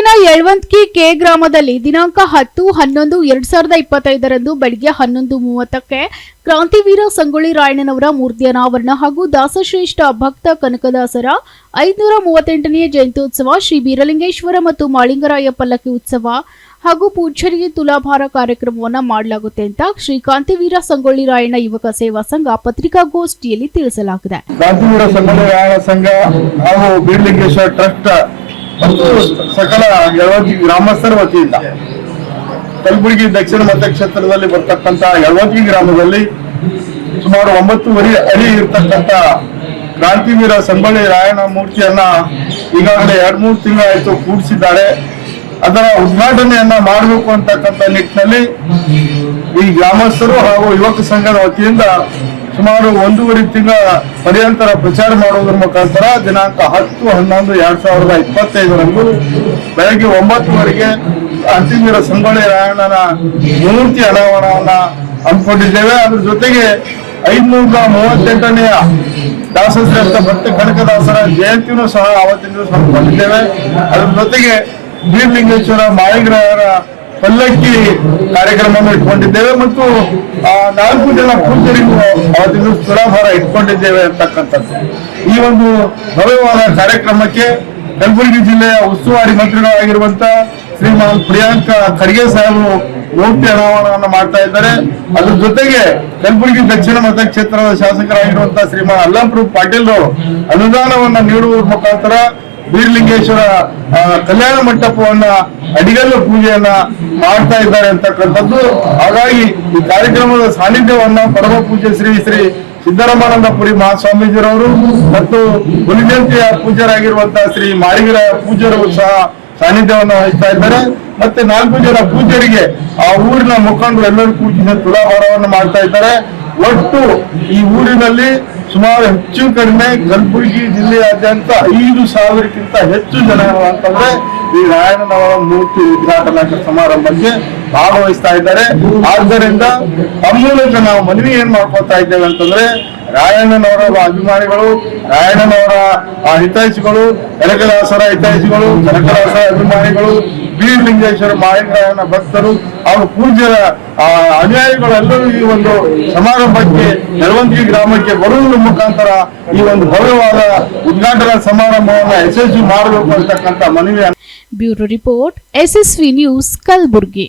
ತಾಲೂಕಿನ ಯಳವಂತಗಿ ಕೆ ಗ್ರಾಮದಲ್ಲಿ ದಿನಾಂಕ 10-11-2025 ಬೆಳಗ್ಗೆ 11:30ಕ್ಕೆ ಕ್ರಾಂತಿವೀರ ಸಂಗೊಳ್ಳಿ ರಾಯಣ್ಣನವರ ಮೂರ್ತಿ ಅನಾವರಣ ಹಾಗೂ ದಾಸಶ್ರೇಷ್ಠ ಭಕ್ತ ಕನಕದಾಸರ 538ನೇ ಜಯಂತ್ಯೋತ್ಸವ, ಶ್ರೀ ಬೀರಲಿಂಗೇಶ್ವರ ಮತ್ತು ಮಾಳಿಂಗರಾಯ ಪಲ್ಲಕ್ಕಿ ಉತ್ಸವ ಹಾಗೂ ಪೂಜ್ಯರಿಗೆ ತುಲಾಭಾರ ಕಾರ್ಯಕ್ರಮವನ್ನು ಮಾಡಲಾಗುತ್ತೆ ಅಂತ ಶ್ರೀ ಕ್ರಾಂತಿವೀರ ಸಂಗೊಳ್ಳಿ ರಾಯಣ್ಣ ಯುವಕ ಸೇವಾ ಸಂಘ ಪತ್ರಿಕಾಗೋಷ್ಠಿಯಲ್ಲಿ ತಿಳಿಸಲಾಗಿದೆ. ಕ್ರಾಂತಿವೀರ ಸಂಗೊಳ್ಳಿ ರಾಯಣ್ಣ ಸಂಘ ಹಾಗೂ ಬೀರಲಿಂಗೇಶ್ವರ ಟ್ರಸ್ಟ್ ಮತ್ತು ಸಕಲ ಯಳವಂತಗಿ ಗ್ರಾಮಸ್ಥರ ವತಿಯಿಂದ ಕಲಬುರಗಿ ದಕ್ಷಿಣ ಮತಕ್ಷೇತ್ರದಲ್ಲಿ ಬರ್ತಕ್ಕಂಥ ಯಳವಂತಗಿ ಗ್ರಾಮದಲ್ಲಿ ಸುಮಾರು 9.5 ಅಡಿ ಇರತಕ್ಕಂಥ ಕ್ರಾಂತಿವೀರ ಸಂಗೊಳ್ಳಿ ರಾಯಣ್ಣ ಮೂರ್ತಿಯನ್ನ ಈಗಾಗಲೇ 2-3 ತಿಂಗಳಾಯಿತು ಕೂಡಿಸಿದ್ದಾರೆ. ಅದರ ಉದ್ಘಾಟನೆಯನ್ನ ಮಾಡಬೇಕು ಅಂತಕ್ಕಂಥ ನಿಟ್ಟಿನಲ್ಲಿ ಈ ಗ್ರಾಮಸ್ಥರು ಹಾಗೂ ಯುವಕ ಸಂಘದ ವತಿಯಿಂದ ಸುಮಾರು 1.5 ತಿಂಗಳ ಪರ್ಯಂತರ ಪ್ರಚಾರ ಮಾಡುವುದರ ಮುಖಾಂತರ ದಿನಾಂಕ 10-11-2025 ಬೆಳಗ್ಗೆ 9:00 ಕ್ರಾಂತಿವೀರ ಸಂಗೊಳ್ಳಿ ರಾಯಣ್ಣನ ಮೂರ್ತಿ ಅನಾವರಣವನ್ನ ಹಮ್ಮಿಕೊಂಡಿದ್ದೇವೆ. ಅದ್ರ ಜೊತೆಗೆ 538ನೇ ದಾಸಶ್ರೇಷ್ಠ ಭಕ್ತ ಕನಕದಾಸರ ಜಯಂತಿನೂ ಸಹ ಆವತ್ತಿನ ದಿವಸ ಹಮ್ಮಿಕೊಂಡಿದ್ದೇವೆ. ಅದ್ರ ಜೊತೆಗೆ ಬೀರಲಿಂಗೇಶ್ವರ ಮಾಳಿಂಗರಾಯರ ಪಲ್ಲಕ್ಕಿ ಕಾರ್ಯಕ್ರಮವನ್ನು ಇಟ್ಕೊಂಡಿದ್ದೇವೆ ಮತ್ತು 4 ಜನ ಪೂಜ್ಯರಿಗೂ ಅವತ್ತಿನ ತುಲಾಭಾರ ಇಟ್ಕೊಂಡಿದ್ದೇವೆ ಅಂತಕ್ಕಂಥದ್ದು. ಈ ಒಂದು ಭವ್ಯವಾದ ಕಾರ್ಯಕ್ರಮಕ್ಕೆ ಕಲಬುರಗಿ ಜಿಲ್ಲೆಯ ಉಸ್ತುವಾರಿ ಮಂತ್ರಿಗಳಾಗಿರುವಂತ ಶ್ರೀಮಾನ್ ಪ್ರಿಯಾಂಕ ಖರ್ಗೆ ಸಾಹೇಬರು ಮೂರ್ತಿ ಅನಾವರಣವನ್ನು ಮಾಡ್ತಾ ಇದ್ದಾರೆ. ಅದ್ರ ಜೊತೆಗೆ ಕಲಬುರಗಿ ದಕ್ಷಿಣ ಮತಕ್ಷೇತ್ರದ ಶಾಸಕರಾಗಿರುವಂತಹ ಶ್ರೀಮಾನ್ ಅಲ್ಲಂಪ್ರಭು ಪಾಟೀಲ್ ಅನುದಾನವನ್ನ ನೀಡುವ ಮುಖಾಂತರ ಬೀರಲಿಂಗೇಶ್ವರ ಕಲ್ಯಾಣ ಮಂಟಪವನ್ನ ಅಡಿಗಲ್ಲು ಪೂಜೆಯನ್ನ ಮಾಡ್ತಾ ಇದ್ದಾರೆ ಅಂತಕ್ಕಂಥದ್ದು. ಹಾಗಾಗಿ ಈ ಕಾರ್ಯಕ್ರಮದ ಸಾನ್ನಿಧ್ಯವನ್ನ ಪರಮ ಪೂಜ್ಯ ಶ್ರೀ ಶ್ರೀ ಸಿದ್ದರಾಮಾನಂದಪುರಿ ಮಹಾಸ್ವಾಮೀಜಿರವರು ಮತ್ತು ಹುಲಿಜಯಂತಿಯ ಪೂಜ್ಯರಾಗಿರುವಂತಹ ಶ್ರೀ ಮಾಳಿಂಗರಾಯ ಪೂಜ್ಯರು ಸಹ ಸಾನ್ನಿಧ್ಯವನ್ನು ವಹಿಸ್ತಾ ಇದ್ದಾರೆ. ಮತ್ತೆ 4 ಜನ ಪೂಜ್ಯರಿಗೆ ಆ ಊರಿನ ಮುಖಂಡರು ಎಲ್ಲರೂ ಕೂಡಿದ ತುಲಾಭಾರವನ್ನು ಮಾಡ್ತಾ ಇದ್ದಾರೆ. ಒಟ್ಟು ಈ ಊರಿನಲ್ಲಿ ಸುಮಾರು ಹೆಚ್ಚು ಕಡಿಮೆ ಕಲಬುರಗಿ ಜಿಲ್ಲೆಯಾದ್ಯಂತ 5,000ಕ್ಕಿಂತ ಹೆಚ್ಚು ಜನ ಅಂತಂದ್ರೆ ಈ ರಾಯಣ್ಣನವರ ಮೂರ್ತಿ ಉದ್ಘಾಟನಾ ಸಮಾರಂಭಕ್ಕೆ ಭಾಗವಹಿಸ್ತಾ ಇದ್ದಾರೆ. ಆದ್ದರಿಂದ ತಮ್ಮ ಮೂಲಕ ನಾವು ಮನವಿ ಏನ್ ಮಾಡ್ಕೊತಾ ಇದ್ದೇವೆ ಅಂತಂದ್ರೆ ರಾಯಣ್ಣನವರ ಅಭಿಮಾನಿಗಳು, ರಾಯಣ್ಣನವರ ಹಿತೈಷಿಗಳು, ಕನಕದಾಸರ ಹಿತೈಷಿಗಳು, ಕನಕದಾಸರ ಅಭಿಮಾನಿಗಳು, ಬೀರಲಿಂಗೇಶ್ವರ ಮಾಳಿಂಗರಾಯನ ಭಕ್ತರು ಹಾಗೂ ಪೂಜ್ಯರ ಅನುಯಾಯಿಗಳೆಲ್ಲರೂ ಈ ಒಂದು ಸಮಾರಂಭಕ್ಕೆ ಯಳವಂತಗಿ ಗ್ರಾಮಕ್ಕೆ ಬರುವುದರ ಮುಖಾಂತರ ಈ ಒಂದು ಭವ್ಯವಾದ ಉದ್ಘಾಟನಾ ಸಮಾರಂಭವನ್ನು ಯಶಸ್ವಿ ಮಾಡಬೇಕು ಅಂತಕ್ಕಂಥ ಮನವಿ. Bureau report, SSV news, Kalaburagi.